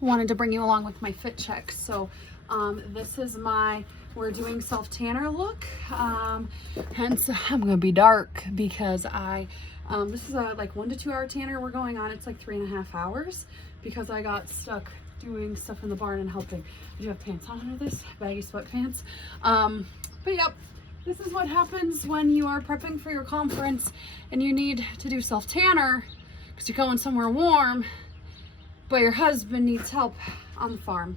wanted to bring you along with my fit check. So this is we're doing self tanner look. Hence I'm gonna be dark because this is a like 1 to 2 hour tanner we're going on. It's like 3.5 hours because I got stuck doing stuff in the barn and helping. I do have pants on under this, baggy sweatpants. But yep, this is what happens when you are prepping for your conference and you need to do self tanner because you're going somewhere warm, but your husband needs help on the farm.